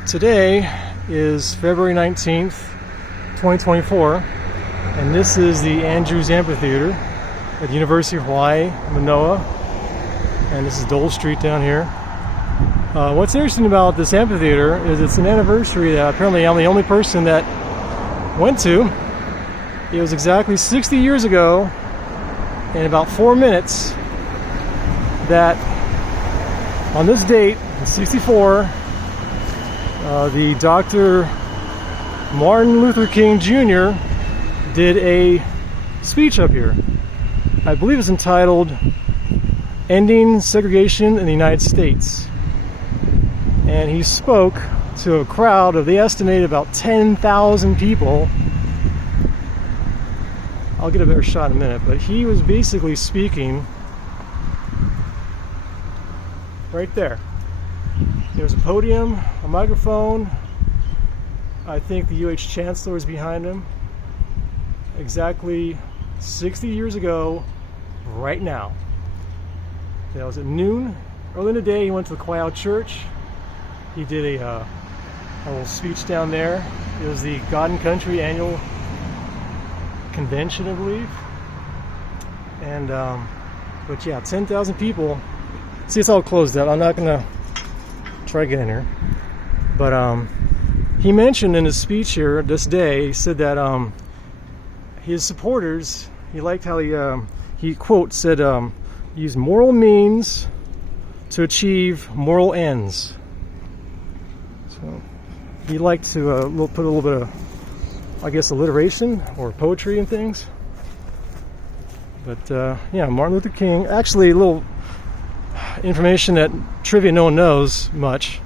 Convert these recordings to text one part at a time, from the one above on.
Today is February 19th, 2024, and this is the Andrews Amphitheatre at the University of Hawaii, Manoa, and this is Dole Street down here. What's interesting about this amphitheater is it's an anniversary that apparently I'm the only person that went to. It was exactly 60 years ago, in about 4 minutes, that on this date, in 64, the Dr. Martin Luther King Jr. did a speech up here. I believe it's entitled "Ending Segregation in the United States." And he spoke to a crowd of, they estimated, about 10,000 people. I'll get a better shot in a minute, but he was basically speaking right there. There was a podium, a microphone. I think the UH Chancellor was behind him. Exactly 60 years ago, right now. That was at noon. Early in the day, he went to the Choir Church. He did a little speech down there. It was the God and Country annual convention, I believe. And, but yeah, 10,000 people. See, it's all closed out. I'm not gonna try to get in here. But he mentioned in his speech here this day, he said that his supporters, he liked how he quote said, use moral means to achieve moral ends. So he liked to put a little bit of, I guess, alliteration or poetry and things. But yeah, Martin Luther King. Actually, a little information that trivia no one knows much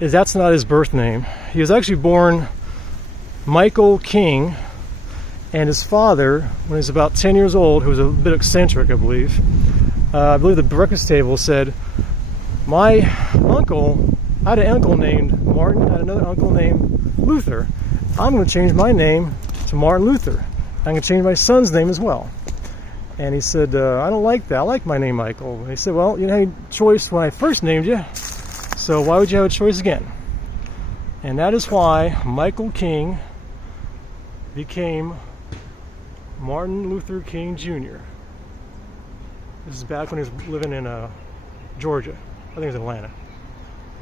is that's not his birth name. He was actually born Michael King, and his father, when he was about 10 years old, who was a bit eccentric, I believe the breakfast table said, my uncle, I had an uncle named Martin, I had another uncle named Luther. I'm going to change my name to Martin Luther. I'm going to change my son's name as well. And he said, I don't like that. I like my name, Michael. And he said, well, you didn't have any choice when I first named you, so why would you have a choice again? And that is why Michael King became Martin Luther King Jr. This is back when he was living in Georgia. I think it was Atlanta.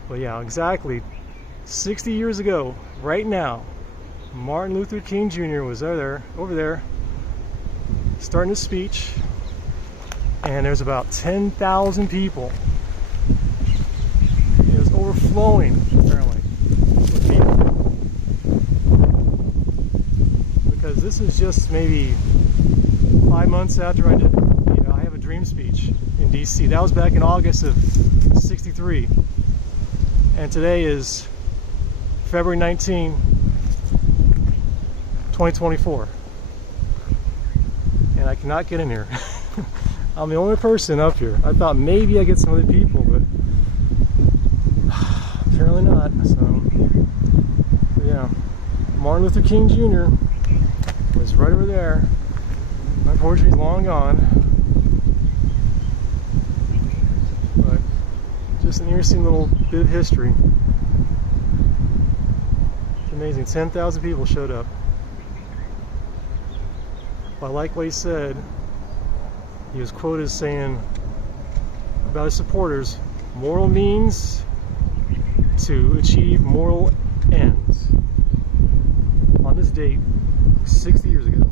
But yeah, exactly 60 years ago, right now, Martin Luther King Jr. was over there, starting his speech, and there's about 10,000 people. It was overflowing, apparently, with people. Because this is just maybe 5 months after I did, I Have a Dream speech in DC. That was back in August of 63. And today is February 19, 2024. And I cannot get in here. I'm the only person up here. I thought maybe I'd get some other people, but apparently not. So yeah, Martin Luther King Jr. was right over there. Unfortunately, he's long gone. But just an interesting little bit of history. It's amazing. 10,000 people showed up. I like what he said. He was quoted as saying about his supporters, moral means to achieve moral ends. On this date, 60 years ago.